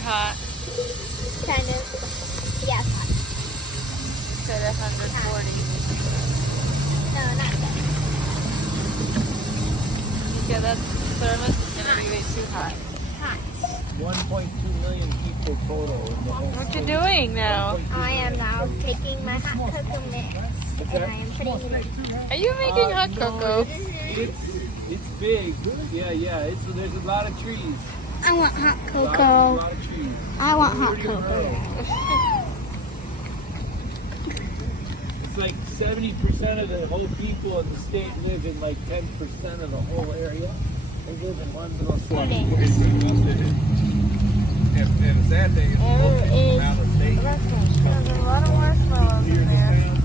it hot? Kind of. Yeah, it's hot. Said 140. No, not that. Yeah, that thermos is gonna be way too hot. Hot. 1.2 million people total. In the whole What you state. doing now? I am now taking my hot cocoa mix and I am putting it in. Are you making hot No, cocoa? It's big. Yeah. There's a lot of trees. I want hot A cocoa. lot of trees. I want hot cocoa. It's like 70% of the whole people in the state live in like 10% of the whole area. They live in one little slum. And the sad thing is, most people out of state. There's a lot of marshmallows in there.